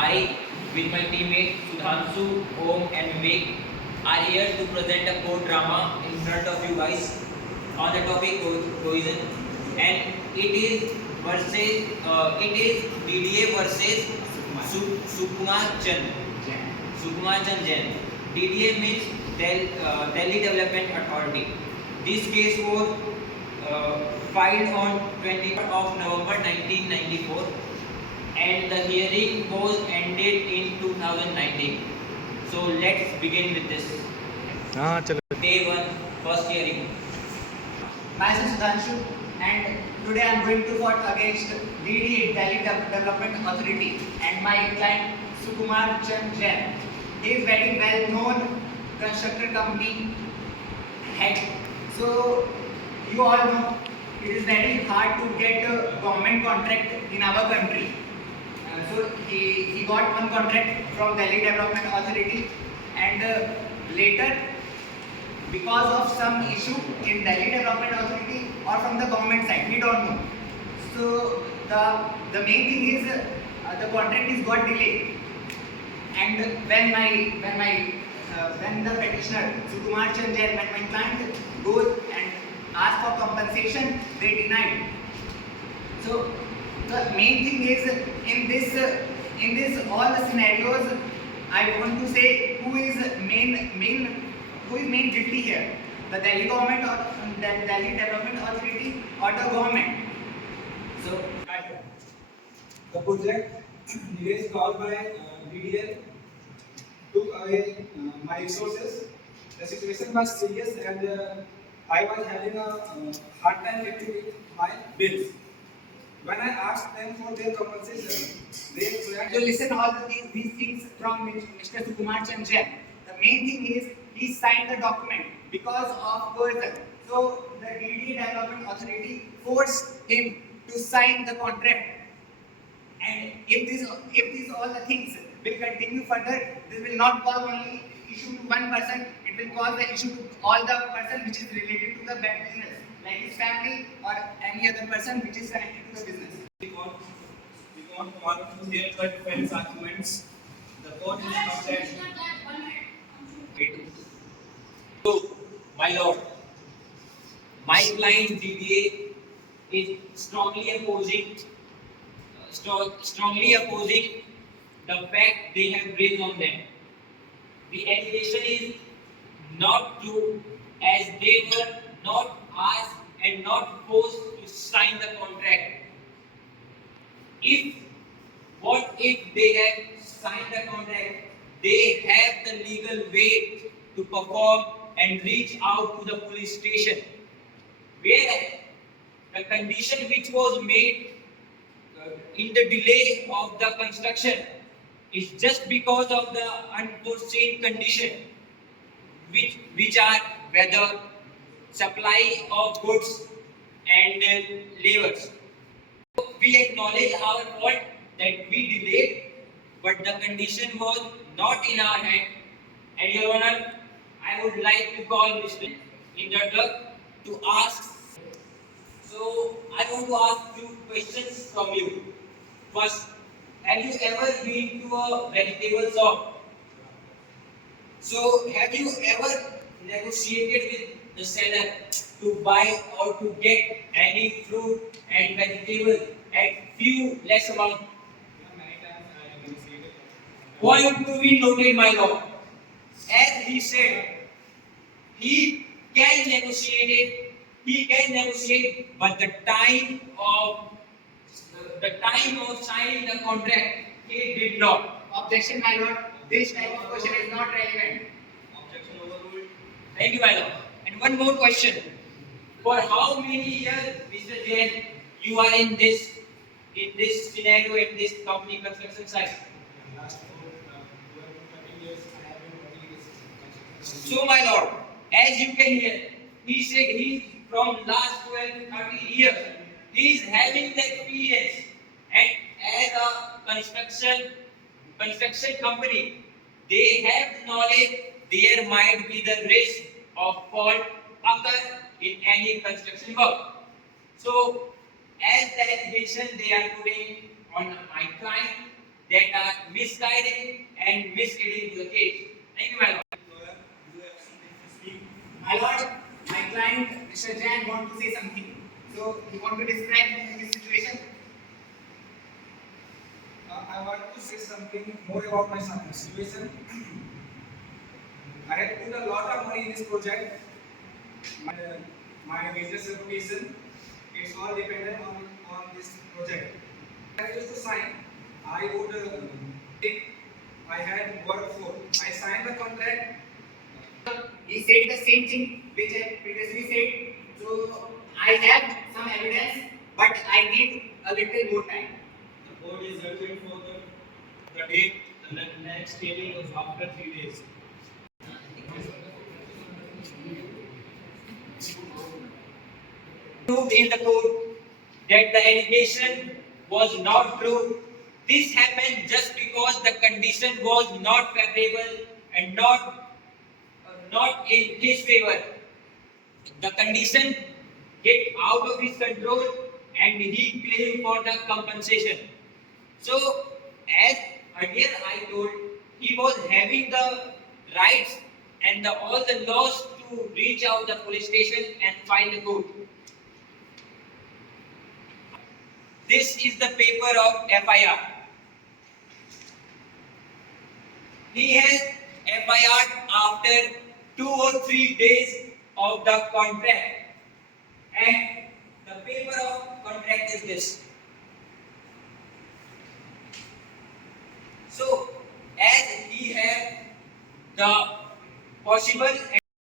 I, with my teammate Sudhanshu, Om, and Vivek, are here to present a court drama in front of you guys on the topic cohesion, and it is DDA versus Sukumar Chand. Sukumar Chand Jain. DDA means Delhi Development Authority. This case was filed on 20th of November 1994 and the hearing was ended in 2019. So let's begin with this. Day 1, first hearing. Myself Sudhanshu, and today I am going to court against DDA, Delhi Development Authority, and my client Sukumar Chand Jain. He is very well known constructor company head. So you all know it is very hard to get a government contract in our country. So he got one contract from Delhi Development Authority, and later, because of some issue in Delhi Development Authority or from the government side, we don't know. So the main thing is the contract is got delayed, and when the petitioner Sukumar Chand Jain, when my client goes and ask for compensation, they denied. So the main thing is in this all the scenarios, I want to say who is main guilty here, the Delhi government or the Delhi Development Authority or the government. So the project Nilesh called by DDL took away my resources. The situation was serious and I was having a hard time getting with my bills. When I asked them for their compensation, they So listen all these things from Mr. Sukumar Chand Jain. The main thing is he signed the document because of coercion. So the DDA Development Authority forced him to sign the contract. And if these all the things will continue further, this will not cause only issue to one person, it will cause the issue to all the person which is related to the bad business, like his family or any other person which is connected to the business. we want to hear the defense arguments. The court is not So, my lord, my client DDA is strongly opposing the fact they have raised on them. The allegation is not true as they were not asked and not forced to sign the contract. If they have signed the contract, they have the legal way to perform and reach out to the police station. Whereas the condition which was made in the delay of the construction is just because of the unforeseen condition which are weather, supply of goods and labors. We acknowledge our fault that we delayed, but the condition was not in our hand. And Your Honor, I would like to call Mr. Indradar to ask. So I want to ask few questions from you. First, have you ever been to a vegetable shop? So have you ever negotiated with the seller to buy or to get any fruit and vegetable at few less amount? many times I negotiated. Point to be noted, my lord. As he said, he can negotiate, but the time of signing the contract, he did not. Objection, my lord. This type of question is not relevant. Objection overruled. Thank you, my lord. And one more question. For how many years, Mr. Jain, you are in this scenario, in this company construction site? Last 13 years I have been working in this construction. So, my lord, as you can hear, he said he from last 12-30 years, he is having the experience, and as a construction company, they have knowledge there might be the risk of fault occur in any construction work. So, as the allegation they are putting on my client that misguiding and misleading the case. Thank you, my lord. My lord, my client, Mr. Jain, want to say something. So, you want to describe his situation? I want to say something more about my situation. I had put a lot of money in this project. My, my business reputation, it's all dependent on this project. I used to sign, I would think I had worked for. I signed the contract. He said the same thing which I previously said. So, I have some evidence, but I need a little more time. The board is urgent for the date. The next hearing is after 3 days. Proved in the court that the allegation was not true. This happened just because the condition was not favorable and not in his favor. The condition get out of his control and he claimed for the compensation. So, as earlier I told, he was having the rights and all the laws to reach out the police station and file the court. This is the paper of FIR. He has FIR after 2 or 3 days of the contract, and the paper of contract is this. So, as he had the possible